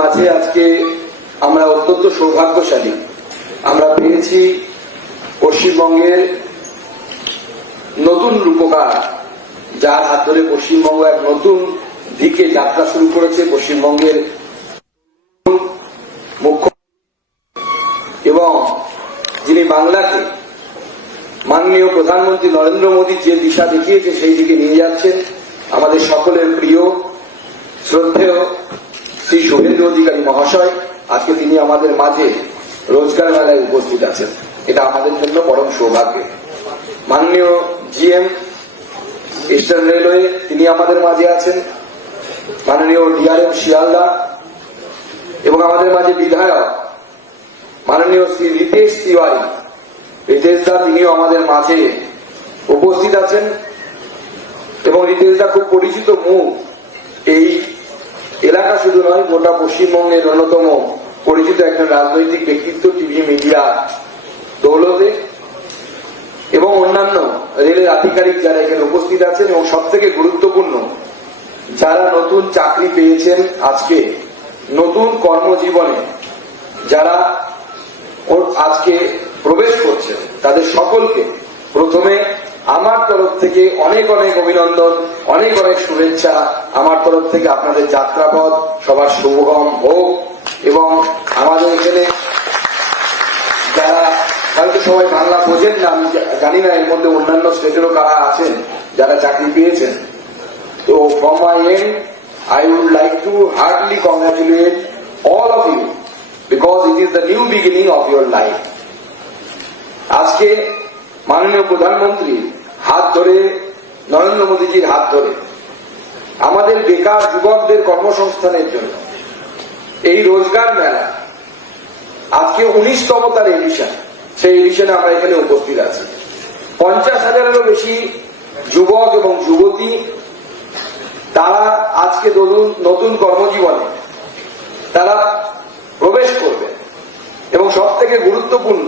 মাঝে আজকে আমরা অত্যন্ত সৌভাগ্যশালী, আমরা পেয়েছি পশ্চিমবঙ্গের নতুন রূপকার, যার হাত ধরে পশ্চিমবঙ্গ এক নতুন দিকে যাত্রা শুরু করেছে। পশ্চিমবঙ্গের মুখ্যমন্ত্রী এবং যিনি বাংলাকে মাননীয় প্রধানমন্ত্রী নরেন্দ্র মোদী যে দিশা দেখিয়েছে সেই দিকে নিয়ে যাচ্ছেন, আমাদের সকলের প্রিয় শ্রদ্ধেয় শ্রী শুভেন্দু অধিকারী মহাশয়। আজকে তিনি আমাদের মাঝে রোজগার মেলায় উপস্থিত আছেন, এটা আমাদের জন্য পরম সৌভাগ্য। মাননীয় জিএম ইস্টার্ন রেলওয়ে তিনি আমাদের মাঝে আছেন, মাননীয় ডিআরএম শিয়ালদা, এবং আমাদের মাঝে বিধায়ক মাননীয় শ্রী রিতেশ তিওয়ারি, রিতেশ দা তিনিও আমাদের মাঝে উপস্থিত আছেন। এবং রিতেশ দা খুব পরিচিত মুখ, এই এলাকা শুধু নয়, গোটা পশ্চিমবঙ্গের অন্যতম পরিচিত একজন রাজনৈতিক ব্যক্তিত্ব টিভি মিডিয়া দৌলতে, এবং অন্যান্য রেলের আধিকারিক যারা এখানে উপস্থিত আছেন, এবং সব থেকে গুরুত্বপূর্ণ যারা নতুন চাকরি পেয়েছেন, আজকে নতুন কর্মজীবনে যারা আজকে প্রবেশ করছেন, তাদের সকলকে প্রথমে আমার তরফ থেকে অনেক অনেক অভিনন্দন, অনেক অনেক শুভেচ্ছা। আমার তরফ থেকে আপনাদের যাত্রাপথ সবার শুভগম হোক। এবং আমাদের এখানে যারা হয়তো সবাই বাংলা বোঝেন না, আমি জানি না এর মধ্যে অন্যান্য স্টেটেরও কারা আছেন যারা চাকরি পেয়েছেন, তো from my and I would like to heartily congratulate all of you because it is the new beginning of your life. আজকে মাননীয় প্রধানমন্ত্রী হাত ধরে, নরেন্দ্র মোদীজির হাত ধরে আমাদের বেকার যুবকদের কর্মসংস্থানের জন্য এই রোজগার মেলা আজকে 19তম তার এডিশন, সেই এডিশনে আমরা এখানে উপস্থিত আছি। 50,000-এরও বেশি যুবক এবং যুবতী তারা আজকে নতুন কর্মজীবনে তারা প্রবেশ করবে। এবং সব থেকে গুরুত্বপূর্ণ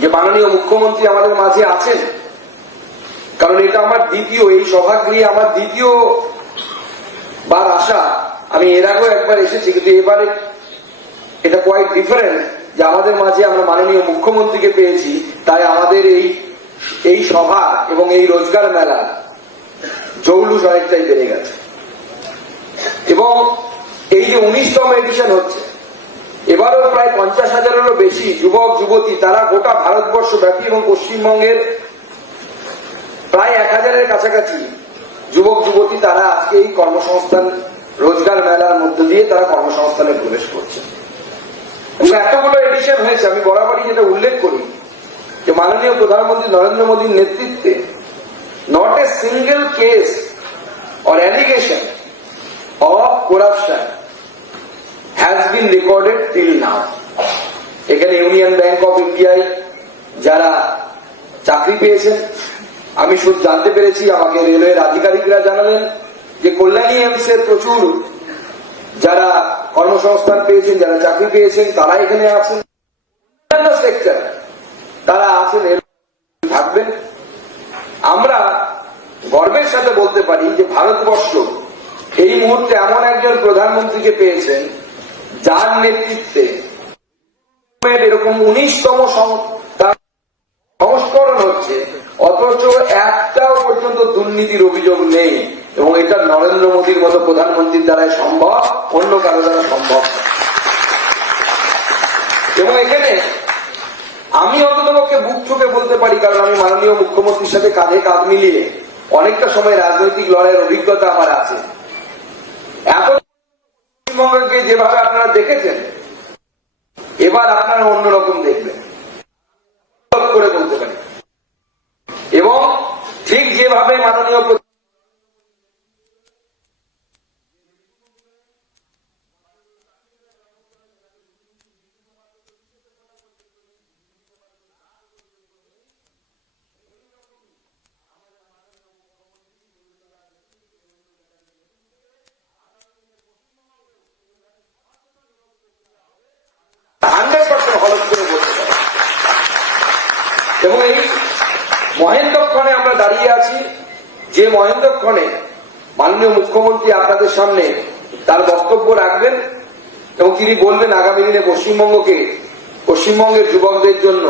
যে মাননীয় মুখ্যমন্ত্রী আমাদের মাঝে আছেন, কারণ এটা আমার দ্বিতীয়, এই সভাগৃহে আমার দ্বিতীয় বার আসা। আমি এর আগেও একবার এসেছি, কিন্তু এবারে এটা কোয়াইট ডিফারেন্ট যে আমাদের মাঝে আমরা মাননীয় মুখ্যমন্ত্রীকে পেয়েছি, তাই আমাদের এই সভা এবং এই রোজগার মেলা জৌলুস অনেকটাই বেড়ে গেছে। এবং এই যে 19তম এডিশন হচ্ছে, এবারও প্রায় 50,000-এরও বেশি যুবক যুবতী তারা গোটা ভারতবর্ষ ব্যাপী এবং পশ্চিমবঙ্গের প্রায় 1,000-এর কাছাকাছি যুবক যুবতী তারা আজকে এই কর্মসংস্থান রোজগার মেলার মধ্য দিয়ে তারা কর্মসংস্থানে প্রবেশ করছে। এবং এতগুলো এডিশন হয়েছে, আমি বরাবরই যেটা উল্লেখ করি যে মাননীয় প্রধানমন্ত্রী নরেন্দ্র মোদীর নেতৃত্বে not a single case or allegation of corruption has been recorded till now. এখানে ইউনিয়ন ব্যাংক অফ ইন্ডিয়ায় যারা চাকরি পেয়েছেন, আমি শুধু জানতে পেরেছি, আমাকে রেলওয়ের আধিকারিকরা জানালেন যে কল্যাণী এমসের প্রচুর যারা কর্মসংস্থান পেয়েছেন, যারা চাকরি পেয়েছেন, তারা এখানে আছেন। অন্যান্য সেক্টর তারা আছেন, থাকবেন। আমরা গর্বের সাথে বলতে পারি যে ভারতবর্ষ এই মুহূর্তে এমন একজন প্রধানমন্ত্রীকে পেয়েছেন যার নেতৃত্বে এরকম 19তম সংস্করণ হচ্ছে, অথচ একটাও পর্যন্ত দুর্নীতির অভিযোগ নেই। এবং এটা নরেন্দ্র মোদীর মতো প্রধানমন্ত্রীর দ্বারাই সম্ভব, অন্য কারো দ্বারা সম্ভব। এবং এখানে আমি অন্ততপক্ষে বুক ঠুকে বলতে পারি, কারণ আমি মাননীয় মুখ্যমন্ত্রীর সাথে কাঁধে কাঁধ মিলিয়ে অনেকটা সময় রাজনৈতিক লড়াইয়ের অভিজ্ঞতা আমার আছে। এখন পশ্চিমবঙ্গকে যেভাবে আপনারা দেখেছেন, এবার আপনারা অন্যরকম দেখবেন করে বলতে পারি। এবং ঠিক যেভাবে মাননীয় এবং এই মহেন্দ্রক্ষণে আমরা দাঁড়িয়ে আছি, যে মহেন্দ্রক্ষণে মাননীয় মুখ্যমন্ত্রী আপনাদের সামনে তার বক্তব্য রাখবেন, এবং তিনি বলবেন আগামী দিনে পশ্চিমবঙ্গের যুবকদের জন্য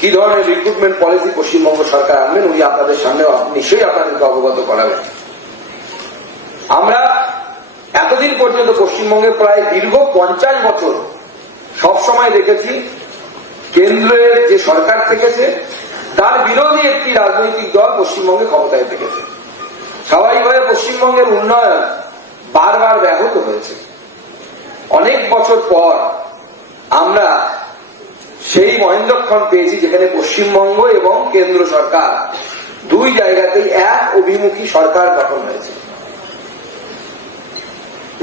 কি ধরনের রিক্রুটমেন্ট পলিসি পশ্চিমবঙ্গ সরকার আনবেন, উনি আপনাদের সামনে নিশ্চয়ই আপনাদেরকে অবগত করাবেন। আমরা এতদিন পর্যন্ত পশ্চিমবঙ্গে প্রায় দীর্ঘ 50 বছর সবসময় দেখেছি কেন্দ্রের যে সরকার থেকেছে তার বিরোধী একটি রাজনৈতিক দল পশ্চিমবঙ্গে ক্ষমতায় থেকেছে। স্বাভাবিকভাবে পশ্চিমবঙ্গের উন্নয়ন বারবার ব্যাহত হয়েছে। অনেক বছর পর আমরা সেই মহেন্দ্রক্ষণ পেয়েছি যেখানে পশ্চিমবঙ্গ এবং কেন্দ্র সরকার দুই জায়গাতেই এক অভিমুখী সরকার গঠন হয়েছে।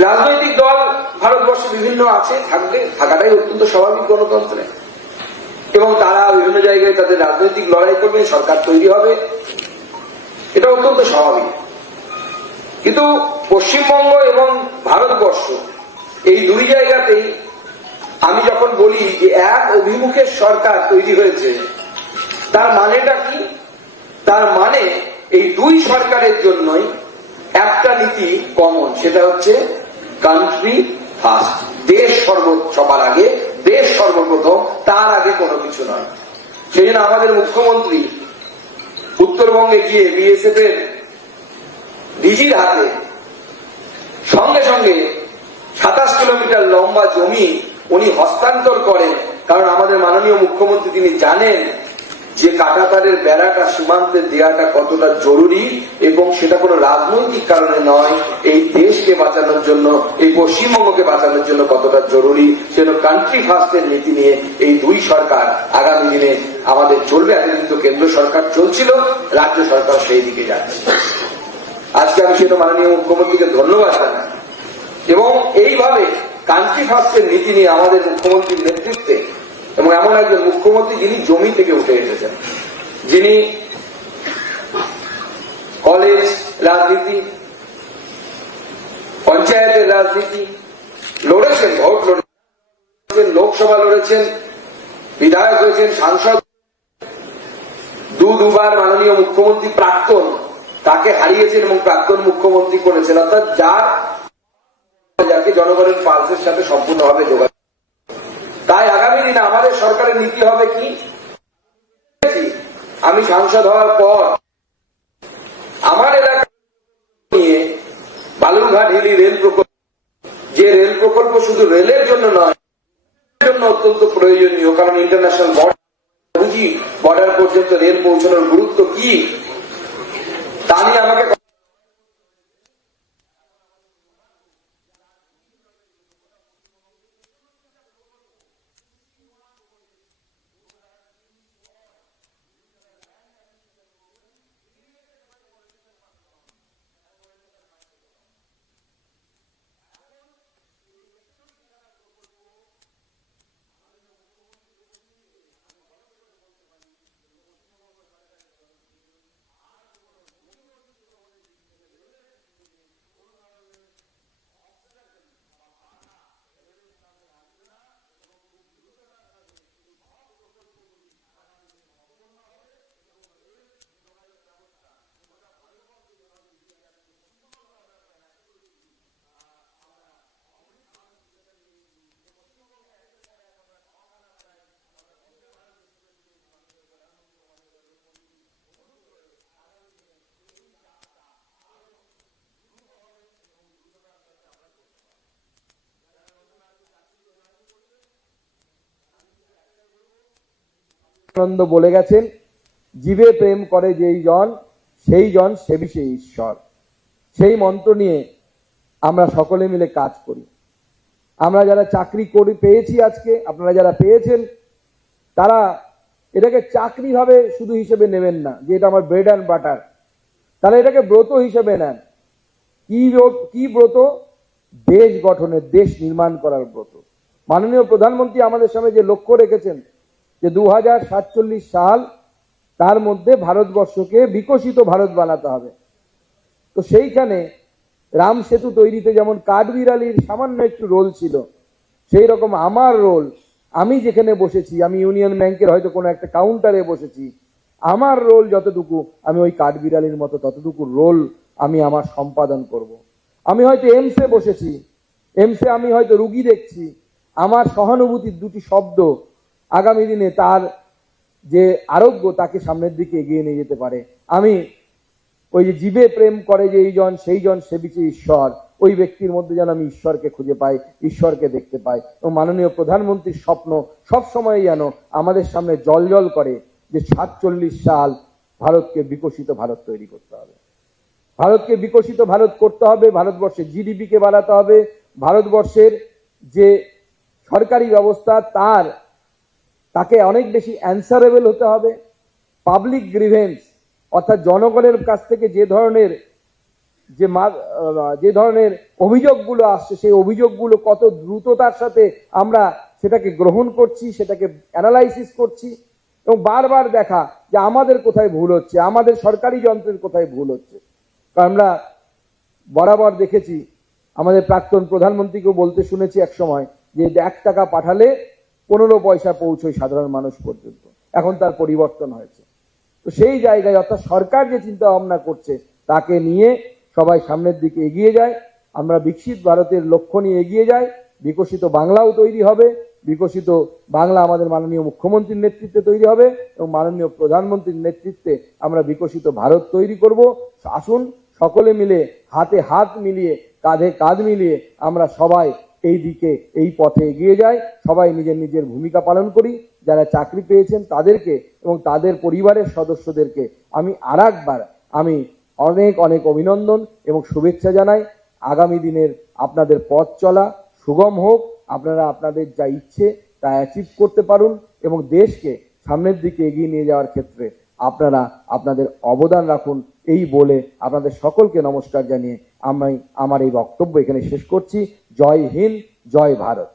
রাজনৈতিক দল ভারতবর্ষে বিভিন্ন আছে, থাকাটাই অত্যন্ত স্বাভাবিক গণতন্ত্রে, এবং তারা বিভিন্ন জায়গায় তাদের রাজনৈতিক লড়াই করবে, সরকার তৈরি হবে, এটা অত্যন্ত স্বাভাবিক। কিন্তু পশ্চিমবঙ্গ এবং ভারতবর্ষ এই দুই জায়গাতেই আমি যখন বলি যে এক অভিমুখের সরকার তৈরি হয়েছে, তার মানেটা কি? তার মানে এই দুই সরকারের জন্যই একটা নীতি কমন, সেটা হচ্ছে কান্ট্রি ফার্স্ট, দেশ সবার আগে, দেশ সর্বপ্রথম, তার আগে কোনো কিছু নয়। সেই জন্য আমাদের মুখ্যমন্ত্রী উত্তরবঙ্গে গিয়ে বিএসএফ এর ডিজির হাতে সঙ্গে সঙ্গে 27 কিলোমিটার লম্বা জমি উনি হস্তান্তর করেন, কারণ আমাদের মাননীয় মুখ্যমন্ত্রী তিনি জানেন যে কাঁটাতারের বেড়াটা সীমান্তে দেওয়াটা কতটা জরুরি, এবং সেটা কোনো রাজনৈতিক কারণে নয়, এই দেশকে বাঁচানোর জন্য, এই পশ্চিমবঙ্গকে বাঁচানোর জন্য কতটা জরুরি। সেজন্য কান্ট্রি ফার্স্টের নীতি নিয়ে এই দুই সরকার আগামী দিনে আমাদের চলবে। এতদিন তো কেন্দ্র সরকার চলছিল, রাজ্য সরকার সেই দিকে যাচ্ছে। আজকে আমি সেটা মাননীয় মুখ্যমন্ত্রীকে ধন্যবাদ জানাই, এবং এইভাবে কান্ট্রি ফার্স্টের নীতি নিয়ে আমাদের মুখ্যমন্ত্রীর নেতৃত্বে, এবং এমন একজন মুখ্যমন্ত্রী যিনি জমি থেকে উঠে এসেছেন, যিনি কলেজ রাজনীতি, পঞ্চায়েতের রাজনীতি লড়েছেন, ভোট লড়েছেন, লোকসভা লড়েছেন, বিধায়ক হয়েছেন, সাংসদ, দুবার মাননীয় মুখ্যমন্ত্রী প্রাক্তন তাকে হারিয়েছেন এবং প্রাক্তন মুখ্যমন্ত্রী করেছেন, অর্থাৎ যাকে জনগণের পালসের সাথে সম্পূর্ণভাবে যোগাযোগ। তাই আগামী দিনে আমাদের সরকারের নীতি হবে কি? আমি সাংসদ হওয়ার পর আমার এলাকা নিয়ে বালুরঘাট হিলি রেল প্রকল্প, যে রেল প্রকল্প শুধু রেলের জন্য নয়, জন্য অত্যন্ত প্রয়োজনীয়, কারণ ইন্টারন্যাশনাল বুঝি বর্ডার পর্যন্ত রেল পৌঁছানোর গুরুত্ব কি, তা নিয়ে আমাকে আনন্দ বলে গেছেন, জীবে প্রেম করে যেই জন সেই জন সেবি সেই ঈশ্বর। সেই মন্ত্র নিয়ে আমরা সকলে মিলে কাজ করি। আমরা যারা চাকরি পেয়েছি আজকে, আপনারা যারা পেয়েছেন, তারা এটাকে চাকরি ভাবে শুধু হিসেবে নেবেন না যে এটা আমার ব্রেড অ্যান্ড বাটার, তারা এটাকে ব্রত হিসেবে নেন। কি ব্রত? দেশ গঠনের, দেশ নির্মাণ করার ব্রত। মাননীয় প্রধানমন্ত্রী আমাদের সামনে যে লক্ষ্য রেখেছেন যে 2047 সাল, তার মধ্যে ভারতবর্ষকে বিকশিত ভারত বানাতে হবে। তো সেইখানে রাম সেতু তৈরিতে যেমন কাঠবিড়ালির সামান্য একটু রোল ছিল, সেই রকম আমার রোল, আমি যেখানে বসেছি, আমি ইউনিয়ন ব্যাংকের হয়তো কোনো একটা কাউন্টারে বসেছি, আমার রোল যতটুকু, আমি ওই কাঠবিড়ালির মতো ততটুকু রোল আমি আমার সম্পাদন করব। আমি হয়তো এমসে বসেছি, এমসে আমি হয়তো রুগী দেখছি, আমার সহানুভূতির দুটি শব্দ আগামী দিনে তার যে আরোগ্য তাকে সামনের দিকে এগিয়ে নিয়ে যেতে পারে। আমি ওই যে জীবে প্রেম করে যে এই জন সেই জন সেবিছে ঈশ্বর, ওই ব্যক্তির মধ্যে যেন আমি ঈশ্বরকে খুঁজে পাই, ঈশ্বরকে দেখতে পাই। এবং মাননীয় প্রধানমন্ত্রীর স্বপ্ন সবসময় যেন আমাদের সামনে জল করে যে 47 সাল ভারতকে বিকশিত ভারত তৈরি করতে হবে। ভারতকে বিকশিত ভারত করতে হবে, ভারতবর্ষের জিডিপি কে বাড়াতে হবে, ভারতবর্ষের যে সরকারি ব্যবস্থা তাকে অনেক বেশি অ্যান্সারেবল হতে হবে। পাবলিক গ্রিভেন্স অর্থাৎ জনগণের কাছ থেকে যে ধরনের অভিযোগগুলো আসছে, সেই অভিযোগগুলো কত দ্রুততার সাথে আমরা সেটাকে গ্রহণ করছি, সেটাকে অ্যানালাইসিস করছি এবং বারবার দেখা যে আমাদের কোথায় ভুল হচ্ছে, আমাদের সরকারি যন্ত্রের কোথায় ভুল হচ্ছে। কারণ আমরা বরাবর দেখেছি, আমাদের প্রাক্তন প্রধানমন্ত্রীকেও বলতে শুনেছি এক সময় যে 1 টাকা পাঠালে 15 পয়সা পৌঁছয় সাধারণ মানুষ পর্যন্ত। এখন তার পরিবর্তন হয়েছে। তো সেই জায়গায় অর্থাৎ সরকার যে চিন্তা ভাবনা করছে তাকে নিয়ে সবাই সামনের দিকে এগিয়ে যায়, আমরা বিকশিত ভারতের লক্ষ্য নিয়ে এগিয়ে যাই, বিকশিত বাংলাও তৈরি হবে, বিকশিত বাংলা আমাদের মাননীয় মুখ্যমন্ত্রীর নেতৃত্বে তৈরি হবে এবং মাননীয় প্রধানমন্ত্রীর নেতৃত্বে আমরা বিকশিত ভারত তৈরি করব। আসুন সকলে মিলে হাতে হাত মিলিয়ে কাঁধে কাঁধ মিলিয়ে আমরা সবাই এই দিকে এই পথে এগিয়ে যাই, সবাই নিজের নিজের ভূমিকা পালন করি। যারা চাকরি পেয়েছেন তাদেরকে এবং তাদের পরিবারের সদস্যদেরকে আমি আরেকবার অনেক অনেক অভিনন্দন এবং শুভেচ্ছা জানাই। আগামী দিনের আপনাদের পথ চলা সুগম হোক, আপনারা আপনাদের যা ইচ্ছে তা অ্যাচিভ করতে পারুন এবং দেশকে সামনের দিকে এগিয়ে নিয়ে যাওয়ার ক্ষেত্রে আপনারা আপনাদের অবদান রাখুন। এই বলে আপনাদের সকলকে নমস্কার জানিয়ে আমি আমার এই বক্তব্য এখানে শেষ করছি। জয় হিন্দ, জয় ভারত।